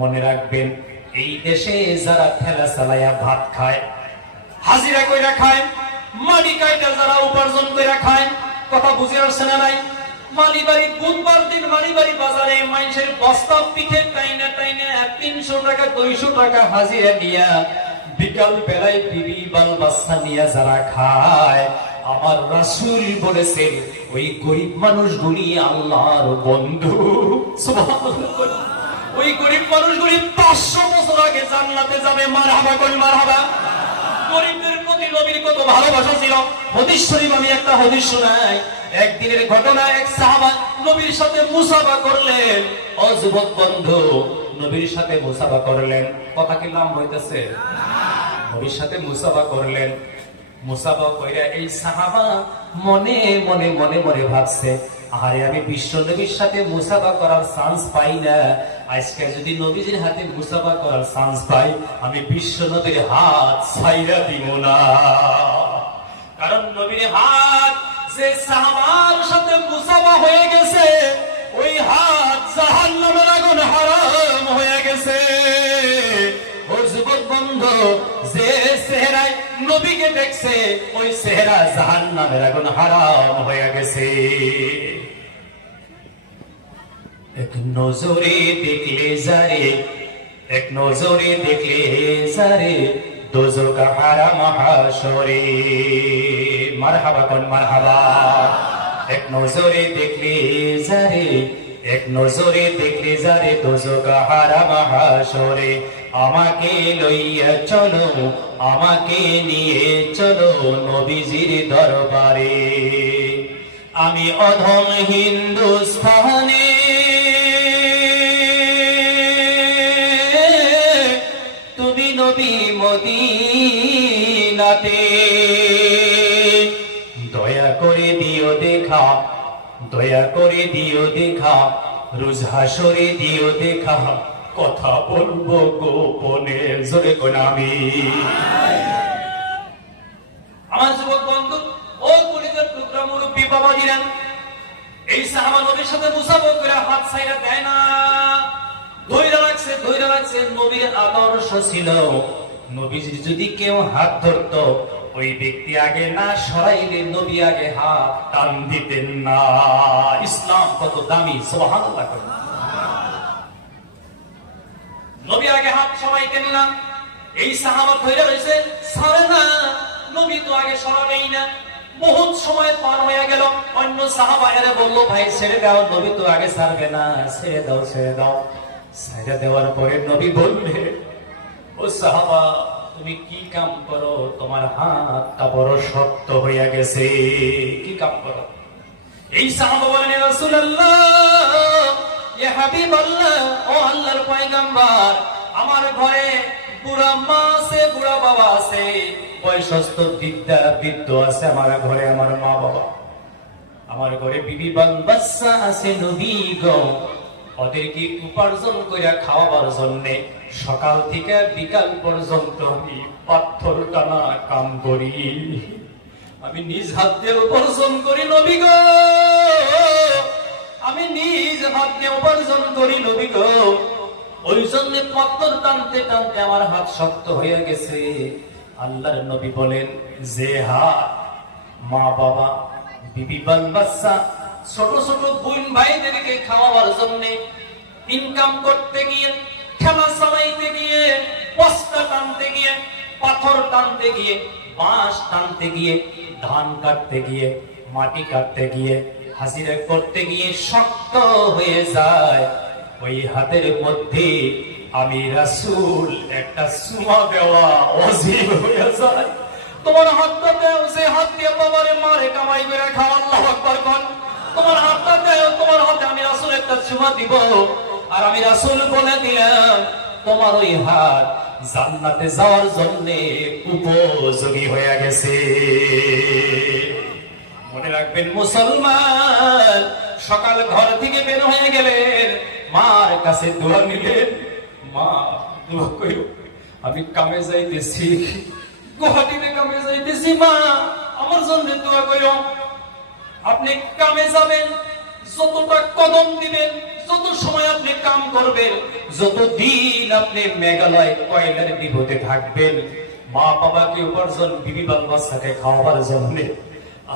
মনে রাখবেন, এই দেশে যারা ঠেলা চালাইয়া ভাত খায়, হাজিরা কইরা খায়, মাটি কাইটা যারা উপার্জন কইরা খায়, কথা বুঝে আসছে না নাই? মালিবাড়ি বুধবার দিন মালিবাড়ি বাজারে মানুষের বস্তা পিঠে টাইনা টাইনা 300 টাকা 200 টাকা হাজিরা দিয়া বিকাল বেলায় বিবি বাল বাচ্চা নিয়ে যারা খায়, আমার রাসূল বলেছেন ওই গরিব মানুষগুলি আল্লাহর বন্ধু। সুবহানাল্লাহ। ওই গরিব মানুষগুলি 500 বছর আগে জান্নাতে যাবে। মারহাবা কোন মারহাবা। গরিবদের প্রতি নবীর কত ভালোবাসা ছিল। হাদিস শরীফ আমি একটা হাদিস শোনাই। একদিনের ঘটনা, এক সাহাবা নবীর সাথে মুসাফা করলেন। ও যুবক বন্ধু, নবীর সাথে মুসাফা করলেন, কথা কি নাম হইতেছে? নবীর সাথে মুসাফা করলেন। মুসাফা কইরা এই সাহাবা মনে মনে মনে মনে ভাবছে, আরে আমি বিশ্ব নবীর সাথে মুসাফা করার চান্স পাই না, আজকে যদি নবীজির হাতে মুসাফা করার চান্স পাই, আমি বিশ্ব নবীর হাত ছাইরা দিব না। কারণ নবীর হাত যে সাহাবার সাথে মুসাফা হয়ে গেছে, ওই হাত জাহান্নামের আগুন হারাম হয়ে গেছে। ও যুবক বন্ধু, যে চেহারায় নবীকে দেখছে, ওই চেহারা জাহান্নামের আগুন হারাম হয়ে গেছে। এক নজরে দেখলে যারে, এক নজরে দেখলে যারে, দোজখ হারাম হাশরে। মারহাবা কোন মারহাবা। এক নজরে দেখলে যারে, এক নজরে দেখলে যারে, দোজখ হারাম হাশরে। আমাকে লইয়া চলো, আমাকে নিয়ে চলো নবীজির দরবারে। আমি অধম হিন্দুস্তানে, তুমি নবী মদিনাতে। দয়া করে দিও দেখা, দয়া করে দিও দেখা, রোজ হাসরে দিও দেখা, কথা বলবো গোপনে। জোরে কোন আমি। আমার যুবক বন্ধু, ও কলিজার টুকরা মুরব্বী বাবাজিরা, এই সাহাবা নবীর সাথে মুসাফা করে হাত ছাইরা দেয় না, ধইরা রাখছে ধইরা রাখছে। নবীর আদর্শ ছিল, নবীজির যদি কেউ হাত ধরতো, ওই ব্যক্তি আগে না সরাইলে নবী আগে হাত টান দিতেন না। ইসলাম কত দামি, সুবহানাল্লাহ। নবী আগে হাত সরাইতেন না। এই সাহাবা ধইরা রইছে, ছাড়ে না, নবী তো আগে সরাবেই না। বহুত সময় পার হয়ে গেল, অন্য সাহাবা এরা বলল, ভাই ছেড়ে দাও, নবী তো আগে ছাড়বে না, ছেড়ে দাও ছেড়ে দাও। ছেড়ে দেওয়ার পরে নবী বললে, ও সাহাবা, তুমি কি কাম করো? তোমার হাতটা বড় শক্ত হইয়া গেছে, কি কাম করো? এই সাহাবা বলেন, ইয়া রাসূলুল্লাহ, ইয়া হাবিবাল্লাহ, ও আল্লাহর পয়গম্বর, আমার ঘরে বুড়া মা আছে, বুড়া বাবা আছে, বয়সস্থ বৃদ্ধ আছে আমার ঘরে, আমার মা বাবা, আমার ঘরে বিবি বাল বাচ্চা আছে। নবী গো, ওদেরকে উপার্জন করে খাওয়াবার জন্যে সকাল থেকে বিকাল পর্যন্ত আমি পাথর টানা কাম করি, আমি নিজ হাত দিয়ে উপার্জন করি নবী গো, আমি নিজ হাত দিয়ে উপার্জন করি নবী গো। ওই জন্য পাথর টানতে টানতে আমার হাত শক্ত হয়ে গেছে। আল্লাহর নবী বলেন, যে হাত মা বাবা, বিবি বাল বাচ্চা, ছোট ছোট বোন ভাইদেরকে খাওয়াবার জন্য ইনকাম করতে গিয়ে, খেলা চালাইতে গিয়ে, বস্তা টানতে গিয়ে, পাথর টানতে গিয়ে, বাঁশ টানতে গিয়ে, ধান কাটতে গিয়ে, মাটি কাটতে গিয়ে, হাজিরা করতে গিয়ে শক্ত হয়ে যায়, ওই হাতের মধ্যে আমি রাসূল একটা সুমা দেওয়া অজীব হয়ে যায়। তোমার হাতটা দেও, যে হাত দিয়ে বাবারে মারে কামাই করে খাও, আল্লাহু আকবার বল। তোমার হাতটা দেও, তোমার হাতে আমি রাসূল একটা সুমা দিব। আর আমি রাসূল বলে দিলাম, তোমার ওই হাত জান্নাতে যাওয়ার জন্য উপযোগী হয়ে গেছে। মনে রাখবেন মুসলমান, সকাল ঘর থেকে বের হয়ে গেলেন, মার কাছে দোয়া নিলেন, মা দোয়া কইও, আমি কামে যাইতেছি, গুয়াহাটিতে কামে যাইতেছি, মা আমার জন্য দোয়া কইও। আপনি কামে যাবেন, যতটা কদম দিবেন, যত সময় আপনি কাম করবেন, যতদিন আপনি মেঘালয় কয়লার বিপদে থাকবেন, মা বাবাকে উপার্জন, বিবি বাল বাচ্চাকে খাওয়াবার জন্য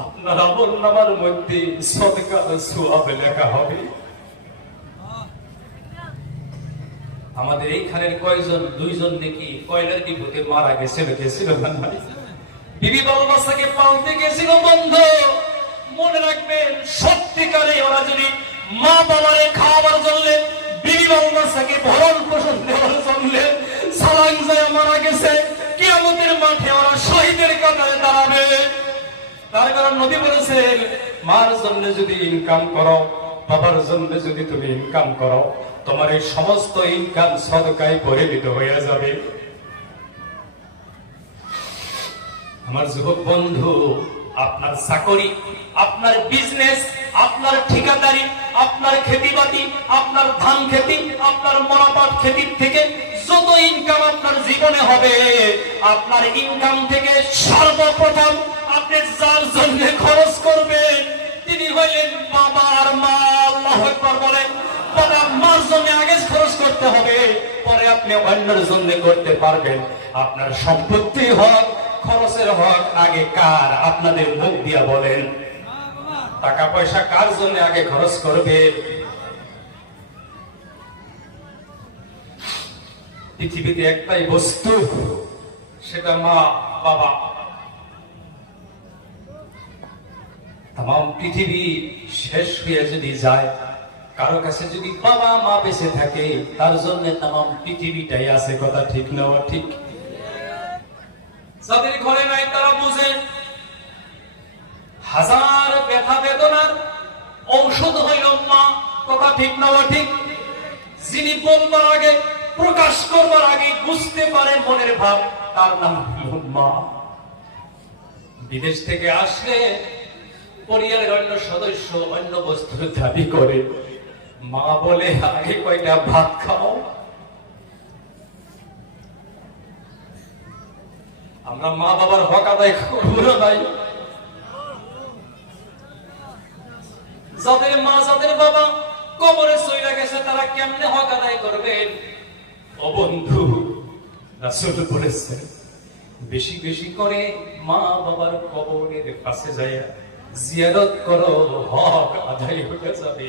আপনার আমল নামার মধ্যে সদকা সওয়াব লেখা হবে। আমাদের এইখানের কয়জন, দুইজন নাকি কয়লার বিপদে মারা গেছিল না? বিবি বাল বাচ্চাকে পালতে গেছিল বন্ধ। মনে রাখবেন, সত্যিকারে ওরা যদি মা বাবারে খাওয়াবার জন্য, বিবি বাল বাচ্চাকে ভরণ পোষণ দেওয়ার জন্য সালাং যায় মারা গেছে, কিয়ামতের মাঠে ওরা শহীদের কাতারে দাঁড়াবে। তার কারণ নবী বলেছেন, মার জন্য যদি ইনকাম করো, বাবার জন্য যদি তুমি ইনকাম করো, তোমার এই সমস্ত ইনকাম সদকায় পরিণত হয়ে যাবে। আমার যুবক বন্ধু, আপনার চাকরি, আপনার বিজনেস, আপনার ঠিকাদারি, আপনার খেতিবাতি, আপনার ধান খেতি, আপনার মরাপাট খেতির থেকে যত ইনকাম আপনার জীবনে হবে, আপনার ইনকাম থেকে সর্বপ্রথম আপনি যার জন্য খরচ করবেন তিনি হইলেন বাবা আর মা। আল্লাহু আকবার বলেন। বাবা মার জন্য আগে খরচ করতে হবে, পরে আপনি অন্যের জন্য করতে পারবেন। আপনার সম্পত্তি হোক, খরচের হক আগে কার? আপনাদের মুখ দিয়া বলেন। টাকা পয়সা কার জন্য আগে খরচ করবে? পৃথিবীতে একটাই বস্তু, সেটা মা বাবা। তাম পৃথিবী শেষ হয়ে যদি যায়, কারো কাছে যদি বাবা মা বেঁচে থাকে, তার জন্য তাম পৃথিবীটাই আছে। কথা ঠিক না ঠিক? যাদের ঘরে নাই তারা বুঝে, হাজার ব্যথা বেদনার ঔষধ হইল মা। কথা ঠিক না ঠিক? যিনি বলবার আগে, প্রকাশ করবার আগে বুঝতে পারে মনের ভাব, তার নাম হইল মা। বিদেশ থেকে আসলে পরিবারের অন্য সদস্য অন্য বস্তুর দাবি করে, মা বলে আগে কয়টা ভাত খাও। আমরা মা বাবার হক আদায় করব না ভাই। যাদের মা যাদের বাবা কবরে চইলা গেছে, তারা কেমনে হক আদায় করবেন? ও বন্ধু, রাসূল বলেছেন, বেশি বেশি করে মা বাবার কবরের কাছে যাইয়া জিয়ারত করো, হক আদায় হয়ে যাবে।